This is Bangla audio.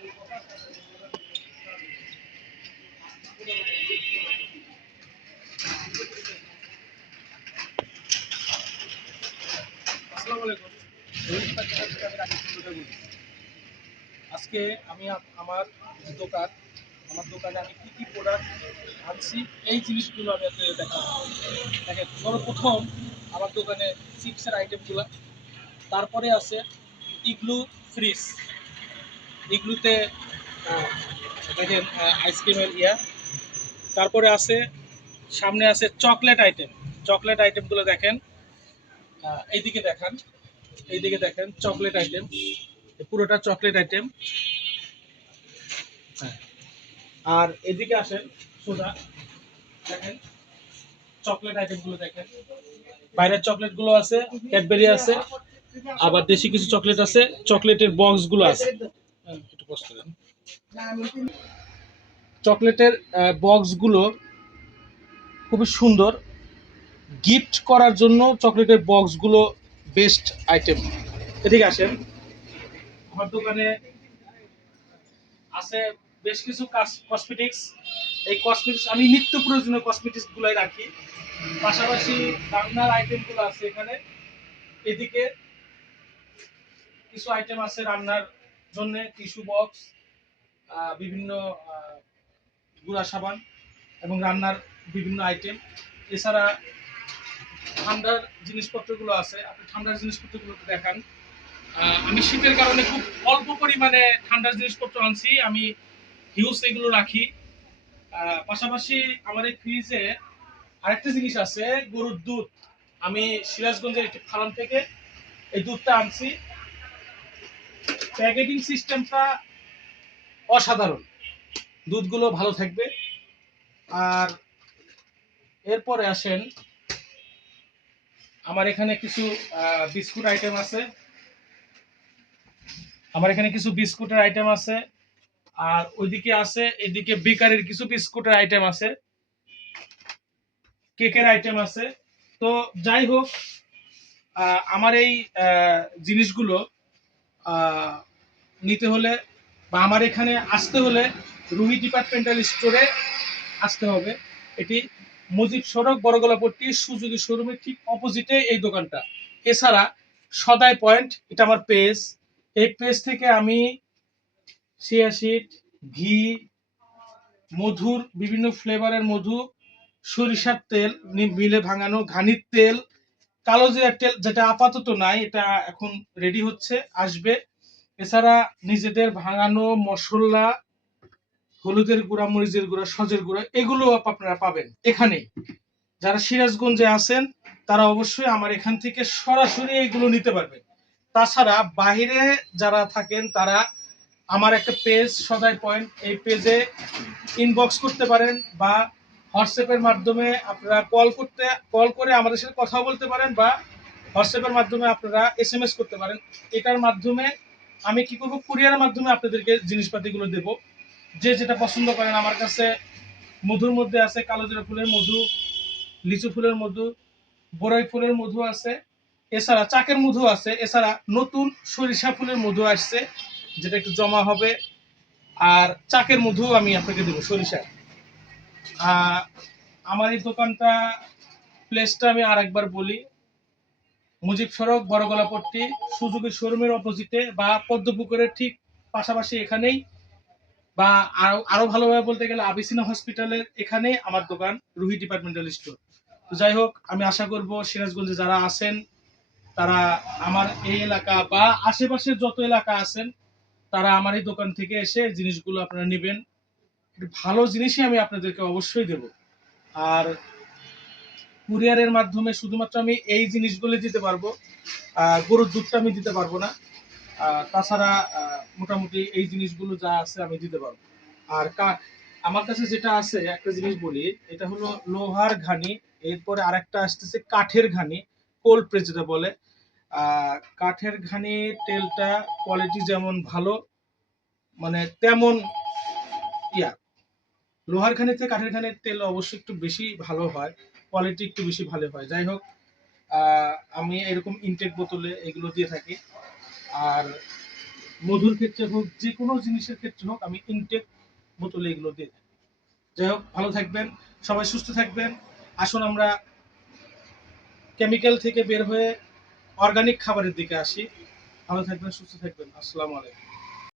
আজকে আমি আমার দোকান আমার দোকানে আমি কি কি প্রোডাক্ট আনছি এই জিনিসগুলো আমি আপনাদের দেখাবো। দেখেন, সর্বপ্রথম আমার দোকানে চিপসের আইটেমগুলো, তারপরে আছে ইগলু ফ্রিজ, ইগলুতে দেখেন আইসক্রিমের ইয়া, তারপরে আছে সামনে আছে চকলেট আইটেমগুলো দেখেন, এইদিকে দেখান, এইদিকে দেখেন চকলেট আইটেম, পুরোটা চকলেট আইটেম। হ্যাঁ, আর এদিকে আসেন সোজা, দেখেন চকলেট আইটেমগুলো দেখেন, বাইরের চকলেটগুলো আছে, ক্যাডবেরি আছে, আবার দেশি কিছু চকলেট আছে, চকলেটের বক্সগুলো আছে। একটু পজ করেন। চকলেটের বক্সগুলো খুবই সুন্দর, গিফট করার জন্য চকলেটের বক্সগুলো বেস্ট আইটেম। এদিকে আসেন, আমার দোকানে আছে বেশ কিছু কসমেটিক্স। এই কসমেটিক্স আমি নিত্য প্রয়োজনীয় কসমেটিক্স গুলাই রাখি, পাশাপাশি রান্নার আইটেম গুলো আছে এখানে। এদিকে কিছু আইটেম আছে রান্নার জন্য, টিস্যু বক্স, বিভিন্ন গুঁড়া সাবান এবং রান্নার বিভিন্ন আইটেম। এছাড়া ঠান্ডার জিনিসপত্রগুলো আছে, আপনি ঠান্ডার জিনিসপত্রগুলো দেখান। আমি শীতের কারণে খুব অল্প পরিমাণে ঠান্ডার জিনিসপত্র আনছি, আমি হিউজ এগুলো রাখি। পাশাপাশি আমার এই ফ্রিজে আরেকটা জিনিস আছে, গরুর দুধ। আমি সিরাজগঞ্জের একটি ফার্ম থেকে এই দুধটা আনছি। প্যাকেটিং সিস্টেমটা অসাধারণ, দুধগুলো ভালো থাকবে। আর এরপরে আসেন, আমার এখানে কিছু বিস্কুট আইটেম আছে, আর ওইদিকে আছে, এদিকে বেকারির কিছু বিস্কুটের আইটেম আছে, কেকের আইটেম আছে। তো যাই হোক, আমার এই জিনিসগুলো নিতে হলে বা আমার এখানে আসতে হলে রুহি ডিপার্টমেন্টাল স্টোরে আসতে হবে। এটি মুজিব সড়ক, বড়গোলাপট্টি, সুজুকি শোরুমের ঠিক অপোজিটে এই দোকানটা। এছাড়া সদাই পয়েন্ট, এটা আমার পেজ। এই পেজ থেকে আমি শিয়াশিট, ঘি, মধুর বিভিন্ন ফ্লেভারের মধু, সরিষার তেল, মিলে ভাঙানো ঘানির তেল, কালো জিরার তেল, যেটা আপাতত নাই, এটা এখন রেডি হচ্ছে, আসবে। এছাড়া নিজেদের ভাঙানো মশলা, হলুদের গুঁড়া, মরিচের গুঁড়া, সজের গুঁড়া, এগুলো আপনারা পাবেন এখানে। যারা সিরাজগঞ্জে আছেন তারা অবশ্যই আমার এখান থেকে সরাসরি এগুলো নিতে পারবেন। তাছাড়া বাইরে যারা থাকেন তারা আমার একটা পেজ সদাই পয়েন্ট, এই পেজে ইনবক্স করতে পারেন, বা হোয়াটসঅ্যাপের মাধ্যমে আপনারা কল করে আমাদের সাথে কথা বলতে পারেন, বা হোয়াটসঅ্যাপের মাধ্যমে আপনারা SMS করতে পারেন। এটার মাধ্যমে আমি কি করব, কুরিয়ারের মাধ্যমে আপনাদেরকে জিনিসপাতিগুলো দেব। যে যেটা পছন্দ করেন, আমার কাছে মধুর মধ্যে আছে কালোজিরা ফুলের মধু, লিচু ফুলের মধু, বড়ই ফুলের মধু আছে, এছাড়া চাকের মধু আছে, এছাড়া নতুন সরিষা ফুলের মধু আসছে, যেটা একটু জমা হবে। আর চাকের মধু আমি আপনাকে দেবো, সরিষা। আমার এই দোকানটা প্লেসটা আমি আরেকবার বলি, মুজিব সড়ক, বড়গোলাপট্টি, সুজুকি শোরুমের অপোজিটে বা পদ্মপুকুরের ঠিক পাশাপাশি এখানেই, বা আরো ভালোভাবে বলতে গেলে আবিসিনা হসপিটালের এখানে আমার দোকান, রুহি ডিপার্টমেন্টাল স্টোর। তো যাই হোক, আমি আশা করব সিরাজগঞ্জে যারা আছেন তারা আমার এই এলাকা বা আশেপাশের যত এলাকা আছেন তারা আমার এই দোকান থেকে এসে জিনিসগুলো আপনারা নেবেন। ভালো জিনিসই আমি আপনাদেরকে অবশ্যই দেব। আর কুরিয়ারের মাধ্যমে শুধুমাত্র আমি এই জিনিসগুলো দিতে পারবো, গরুর দুধটা আমি দিতে পারবো না। তাছাড়া মোটামুটি এই জিনিসগুলো যা আছে আমি দিতে পারবো। আর আমার কাছে যেটা আছে, একটা জিনিস বলি, এটা হলো লোহার ঘানি, এরপরে আরেকটা আসতেছে কাঠের ঘানি, কোল্ড প্রেস যেটা বলে। কাঠের ঘানি তেলটা কোয়ালিটি যেমন ভালো, মানে তেমন ইয়া, লোহার ঘানি থেকে কাঠের ঘানির তেল অবশ্যই একটু বেশি ভালো হয়, কোয়ালিটি একটু বেশি ভালো হয়। যাই হোক, আমি এরকম ইনটেক বোতলে এগুলো দিয়ে থাকি। আর মধুর ক্ষেত্রে হোক, যে কোনো জিনিসের ক্ষেত্রে হোক, আমি ইনটেক বোতলে এগুলো দিয়ে থাকি। যাই হোক, ভালো থাকবেন, সবাই সুস্থ থাকবেন। আসুন আমরা কেমিক্যাল থেকে বের হয়ে অর্গানিক খাবারের দিকে আসি। ভালো থাকবেন, সুস্থ থাকবেন। আসসালামু আলাইকুম।